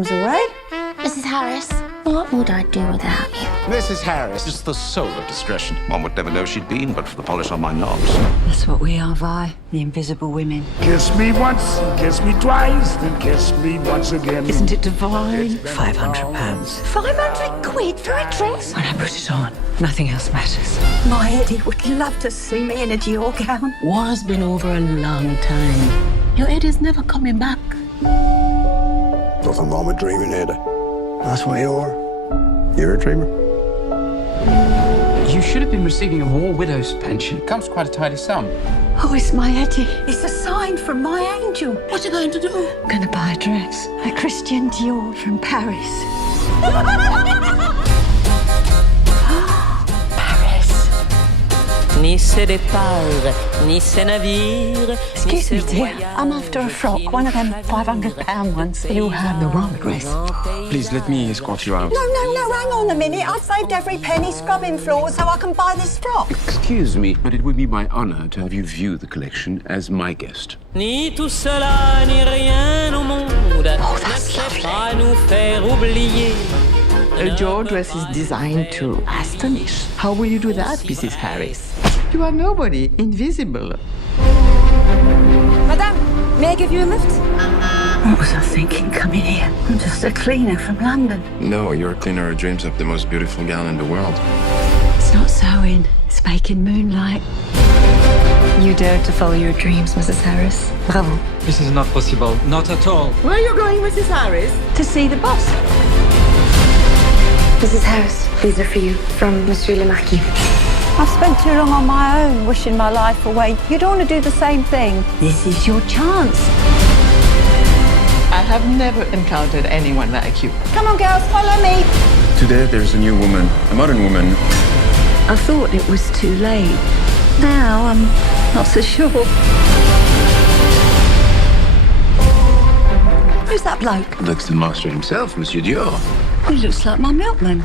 comes away. Mrs. Harris, what would I do without you? Mrs. Harris. It's the soul of discretion. One would never know she'd been but for the polish on my knobs. That's what we are, Vi. The invisible women. Kiss me once, kiss me twice, then kiss me once again. Isn't it divine? £500. 500 quid for a dress? When I put it on, nothing else matters. My Eddie would love to see me in a Dior gown. War's been over a long time. Your Eddie's never coming back. Nothing wrong with dreaming, Ada. That's what you are. You're a dreamer. You should have been receiving a war widow's pension. It comes quite a tidy sum. Oh, it's my Eddie. It's a sign from my angel. What's he going to do? I'm going to buy a dress. A Christian Dior from Paris. Ni ses départs, ni ses navires. Excuse me, dear. I'm after a frock, one of them £500 ones. You have the wrong dress. Please let me escort you out. No, hang on a minute. I've saved every penny scrubbing floors so I can buy this frock. Excuse me, but it would be my honor to have you view the collection as my guest. Ni tout cela, ni rien au monde. Ne sait pas nous faire oublier. A Dior dress is designed to astonish. How will you do that, Mrs. Harris? You are nobody, invisible. Madame, may I give you a lift? What was I thinking coming here? I'm just a cleaner from London. No, you're a cleaner who dreams up the most beautiful gown in the world. It's not sewing, it's making moonlight. You dared to follow your dreams, Mrs. Harris. Bravo. This is not possible. Not at all. Where are you going, Mrs. Harris? To see the boss. Mrs. Harris, these are for you, from Monsieur le Marquis. I've spent too long on my own, wishing my life away. You don't want to do the same thing. This is your chance. I have never encountered anyone like you. Come on, girls, follow me. Today there's a new woman, a modern woman. I thought it was too late. Now I'm not so sure. Who's that bloke? Looks the master himself, Monsieur Dior. He looks like my milkman.